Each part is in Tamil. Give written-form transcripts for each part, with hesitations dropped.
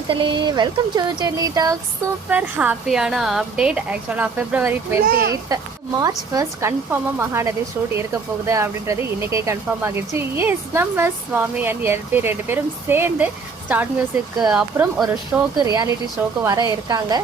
மக்களே, welcome to Delhi talk. Super ஹாப்பியான அப்டேட். ஆக்சுவலாக February 28 மார்ச் 1 கன்ஃபார்மாக மகாநதி ஷூட் இருக்க போகுது அப்படின்றது இன்றைக்கே கன்ஃபார்ம் ஆகிடுச்சு. எஸ், நம்ம சுவாமி அண்ட் எல்பி ரெண்டு பேரும் சேர்ந்து ஸ்டார்ட் மியூசிக்கு அப்புறம் ஒரு ஷோக்கு, ரியாலிட்டி ஷோக்கு வர இருக்காங்க.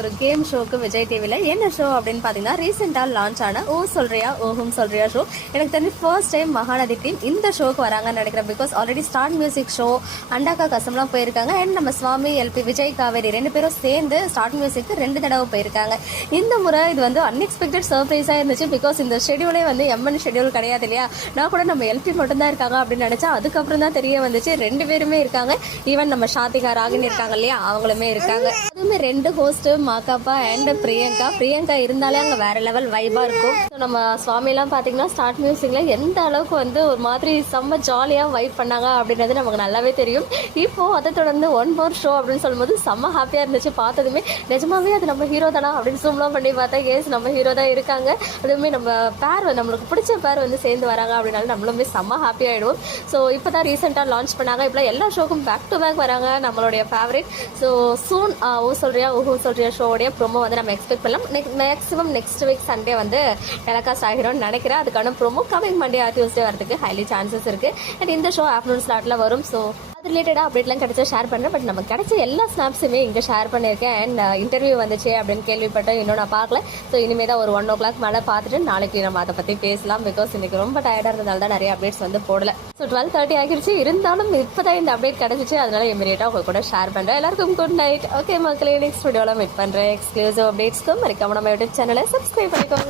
ஒரு கேம் ஷோக்கு விஜய் டிவியில். என்ன ஷோ அப்படின்னு பார்த்தீங்கன்னா, ரீசெண்டாக லான்ச் ஆன ஓ சொல்றியா ஓஹும் சொல்றியா ஷோ. எனக்கு தெரிஞ்சு ஃபர்ஸ்ட் டைம் மகாநதி டீம் இந்த ஷோக்கு வராங்கன்னு நினைக்கிறேன். Because already start music show அண்டாக்கா கசம்லாம் போயிருக்காங்க. அண்ட் நம்ம சுவாமி எல்பி விஜய் காவேரி ரெண்டு பேரும் சேர்ந்து ஸ்டார்ட் மியூசிக்கு 2 தடவை போயிருக்காங்க. இந்த முறை இது வந்து அன்எக்ஸ்பெக்டட் சர்ப்ரைஸாக இருந்துச்சு. பிகாஸ் இந்த ஷெடியூலே வந்து எம்என் ஷெடியூல் கிடையாது இல்லையா. நான் கூட நம்ம எல்பி மட்டும்தான் இருக்காங்க அப்படின்னு நினச்சா அதுக்கப்புறம் தான் தெரிய வந்துச்சு 2 பேருமே இருக்காங்க. ஈவன் நம்ம ஷாத்திகா ராகினி இருக்காங்க இல்லையா, அவங்களுமே இருக்காங்க. அதுவுமே 2 ஹோஸ்ட் மாக்காப்பா அண்ட் பிரியங்கா இருந்தாலே அங்கே வேற லெவல் வைபா இருக்கும். நம்ம சுவாமிலாம் பார்த்தீங்கன்னா ஸ்டார்ட் மியூசிக்ல எந்த அளவுக்கு வந்து ஒரு மாதிரி செம்ம ஜாலியாக வைப் பண்ணாங்க அப்படின்றது நமக்கு நல்லாவே தெரியும். இப்போ அதை தொடர்ந்து ஒன் மோர் ஷோ அப்படின்னு சொல்லும்போது செம்ம ஹாப்பியாக இருந்துச்சு. பார்த்ததுமே நிஜமாவே அது நம்ம ஹீரோ தானா அப்படின்னு சூம்லாம் பண்ணி பார்த்தா எஸ், நம்ம ஹீரோ தான் இருக்காங்க. அதுவுமே நம்ம பேர் நம்மளுக்கு பிடிச்ச பேர் வந்து சேர்ந்து வராங்க அப்படின்னாலும் நம்மளுமே செம்ம ஹாப்பி ஆகிடுவோம். ஸோ இப்போ தான் ரீசெண்டாக லான்ச் பண்ணாங்க. இப்போ எல்லா ஷோக்கும் பேக் டு பேக் வராங்க நம்மளுடைய ஃபேவரட். ஸோ சூன் ஓ சொல்றியா ஓஹோ சொல்றியா ஷோடைய ப்ரோமோ வந்து நம்ம எக்ஸ்பெக்ட் பண்ணலாம். மேக்ஸிமம் நெக்ஸ்ட் வீக் சண்டே வந்து டெலிகாஸ்ட் ஆகிரும்னு நினைக்கிறேன். அதுக்கான promo coming Monday R Tuesday வரதுக்கு ஹைலி சான்சஸ் இருக்கு. அண்ட் இந்த ஷோ ஆஃப்டர்நூன் ஸ்லாட்ல வரும். ஸோ அது ரிலேட்டடாக அப்டேட்லாம் கிடைச்சா ஷேர் பண்ணுறேன். பட் நம்ம கிடைச்ச எல்லா ஸ்னாப்ஸுமே இங்கே ஷேர் பண்ணியிருக்கேன். அண்ட் இன்டர்வியூ வந்துச்சு அப்படின்னு கேள்விப்பட்டேன். இன்னும் நான் பார்க்கல. ஸோ இனிமேல் தான் ஒரு 1 o'clock மேலே பார்த்துட்டு நாளைக்கு நம்ம அதை பற்றி பேசலாம். பிகாஸ் இன்னைக்கு ரொம்ப டயர்டாக இருந்ததால தான் நிறைய அப்டேட்ஸ் வந்து போடல. ஸோ 12:30 ஆகிடுச்சு. இருந்தாலும் இப்போ தான் இந்த அப்டேட் கிடச்சிச்சு. அதனால இமீடியட்டாக உங்க கூட ஷேர் பண்ணுறேன். எல்லாருக்கும் குட் நைட். ஓகே மக்களே, நெக்ஸ்ட் வீடியோவில் மீட் பண்ணுறேன். எக்ஸ்க்ளூசிவ் அப்டேட்ஸ்க்கும் மறக்காம நம்ம யூடியூப் சேனலை சப்ஸ்கிரைப் பண்ணிக்கோங்க.